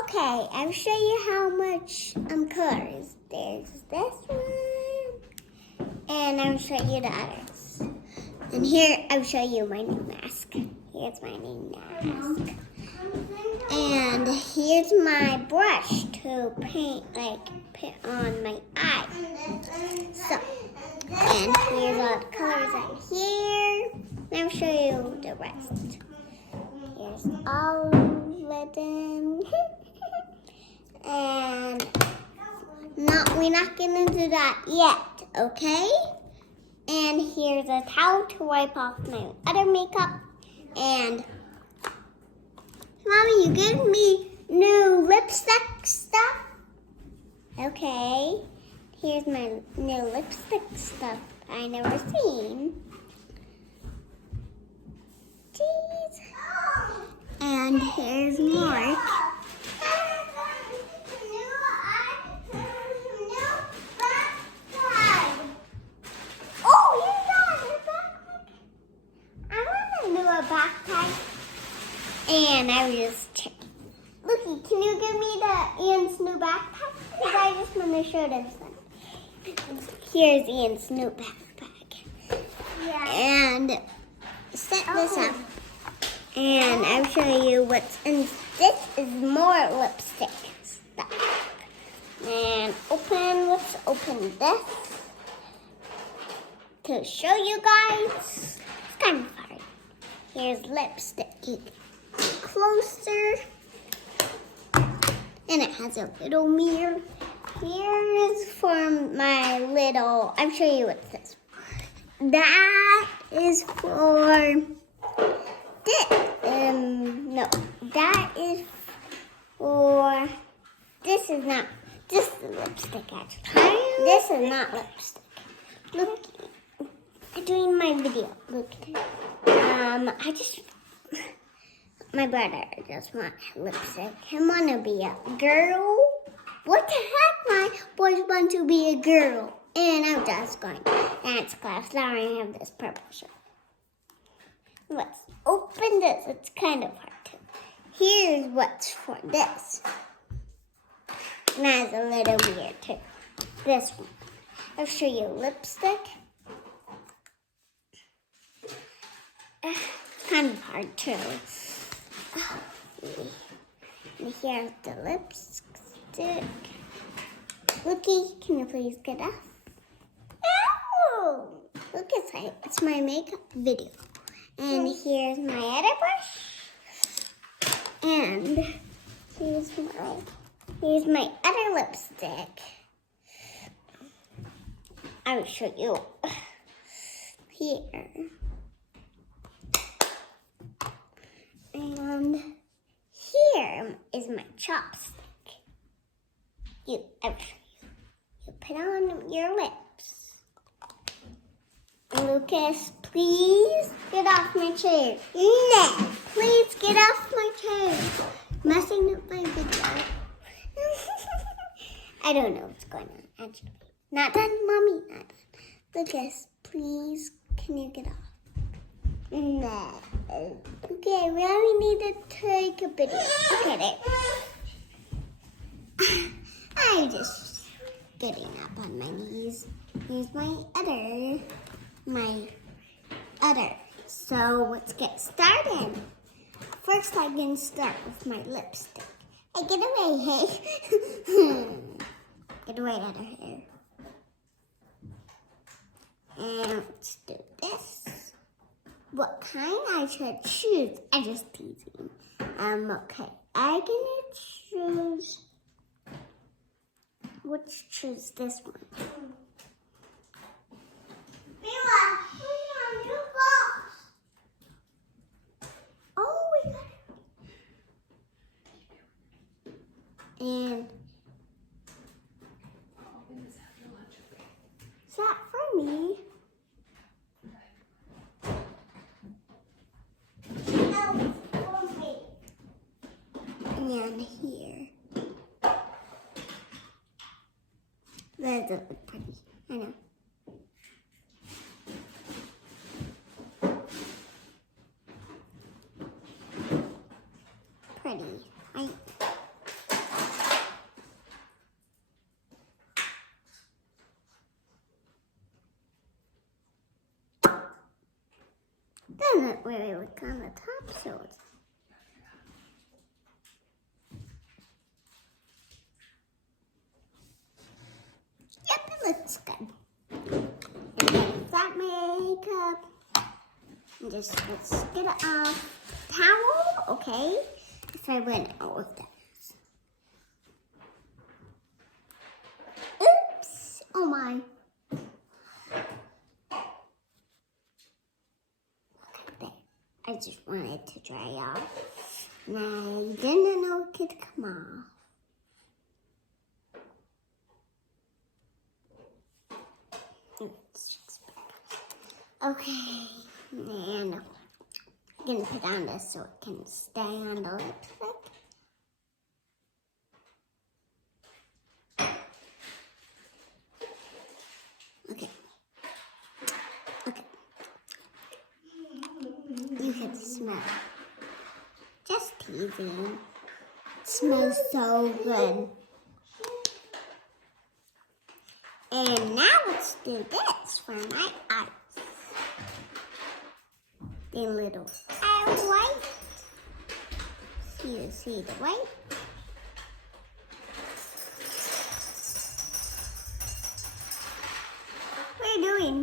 Okay, I'll show you how much colors. There's this one, and I'll show you the others. And here, I'll show you my new mask. Here's my new mask. And here's my brush to paint, put on my eye. So, and here's all the colors on here. And I'll show you the rest. Here's all of them. And we're not gonna do that yet, okay? And here's a towel to wipe off my other makeup. And Mommy, you gave me new lipstick stuff? Okay. Here's my new lipstick stuff I never seen. Jeez. And here's more. Backpack, and I was just Looky, can you give me the Ian's new backpack? Because I just want to show this one. Here's Ian's new backpack. Yeah. And set this up, and I'll show you what's in. This is more lipstick stuff. And let's open this to show you guys. It's kind of hard. Here's lipstick. Closer. And it has a little mirror. Here is for my little, I'll show you what this is. That is for this. No, that is for, this is lipstick actually. This is not lipstick. Look, I'm doing my video. Look. My brother just wants lipstick. I want to be a girl. What the heck? My boys want to be a girl. And I'm just going to dance class. Now I have this purple shirt. Let's open this. It's kind of hard to. Here's what's for this. And that's a little weird too. This one. I'll show you lipstick. Kind of hard too. And here's the lipstick. Looky, can you please get off? Oh! Look, it's my makeup video. And here's my other brush. And here's my other lipstick. I'll show you here. And here is my chopstick. You put on your lips. Lucas, please get off my chair. No, please get off my chair. Messing up my video. I don't know what's going on, actually. Not done, Mommy, not done. Lucas, please, can you get off? No. Okay, we only need to take a video. Look at it. I'm just getting up on my knees. Here's my other. So let's get started. First, I'm going to start with my lipstick. Hey, get away, hey. Get away, other hair. And let's do this. What kind I should choose? I'm just teasing. Okay. I'm gonna choose. Let's choose this one. Mila, where's our new box? Oh, we got it. And is that for me? And here. That doesn't look pretty. I know. Pretty. doesn't really look on the top, so it's... Yep, it looks good. And that makeup. And just let's get it off. Towel, okay. If I went out with that. Oops! Oh my. Okay, there. I just wanted it to dry off. And I didn't know it could come off. Okay, and I'm gonna put on this so it can stay on the lipstick. Okay. Okay. You can smell. Just teasing. It smells so good. And now let's do this for my eyes. The little white. You see the white? What are you doing?